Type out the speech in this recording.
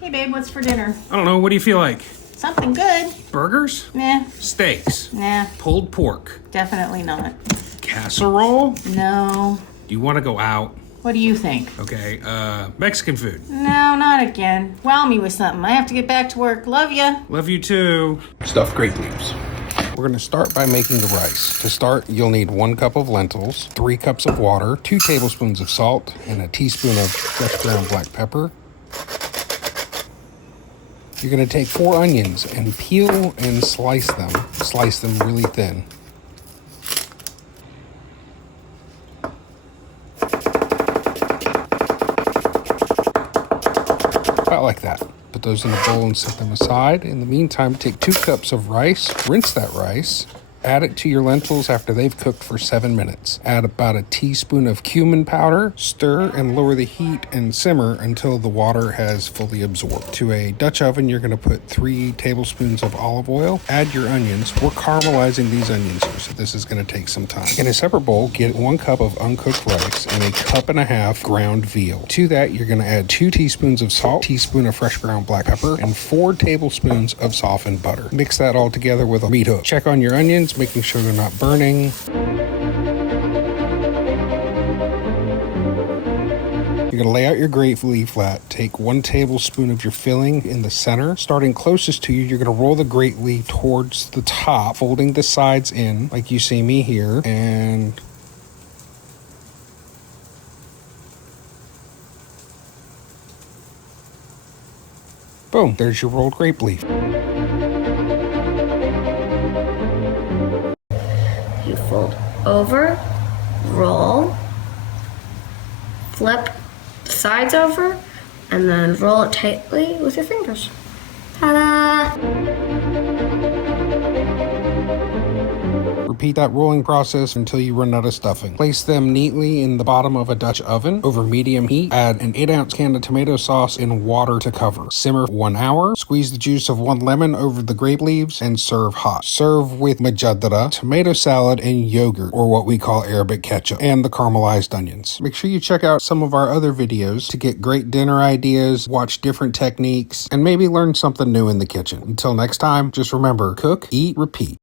Hey babe, what's for dinner? I don't know, what do you feel like? Something good. Burgers? Nah. Steaks? Nah. Pulled pork? Definitely not. Casserole? No. Do you want to go out? What do you think? Okay, Mexican food. No, not again. Wow me with something. I have to get back to work. Love ya. Love you too. Stuffed grape leaves. We're going to start by making the rice. To start, you'll need 1 cup of lentils, 3 cups of water, 2 tablespoons of salt, and a teaspoon of fresh ground black pepper. You're going to take 4 onions and peel and slice them. Slice them really thin. About like that. Put those in a bowl and set them aside. In the meantime, take 2 cups of rice, rinse that rice, add it to your lentils after they've cooked for 7 minutes. Add about a teaspoon of cumin powder, stir and lower the heat and simmer until the water has fully absorbed. To a Dutch oven, you're going to put 3 tablespoons of olive oil. Add your onions. We're caramelizing these onions here, so this is going to take some time. In a separate bowl, get 1 cup of uncooked rice and a cup and a half ground veal. To that, you're going to add 2 teaspoons of salt, teaspoon of fresh ground black pepper, and 4 tablespoons of softened butter. Mix that all together with a meat hook. Check on your onions, making sure they're not burning. You're going to lay out your grape leaf flat. Take 1 tablespoon of your filling in the center. Starting closest to you, you're going to roll the grape leaf towards the top, folding the sides in like you see me here, and boom, there's your rolled grape leaf. You fold over, roll, flip the sides over, and then roll it tightly with your fingers. Ta-da! Repeat that rolling process until you run out of stuffing. Place them neatly in the bottom of a Dutch oven over medium heat. Add an 8-ounce can of tomato sauce in water to cover. Simmer 1 hour. Squeeze the juice of 1 lemon over the grape leaves and serve hot. Serve with Mujadarah, tomato salad, and yogurt, or what we call Arabic ketchup, and the caramelized onions. Make sure you check out some of our other videos to get great dinner ideas, watch different techniques, and maybe learn something new in the kitchen. Until next time, just remember, cook, eat, repeat.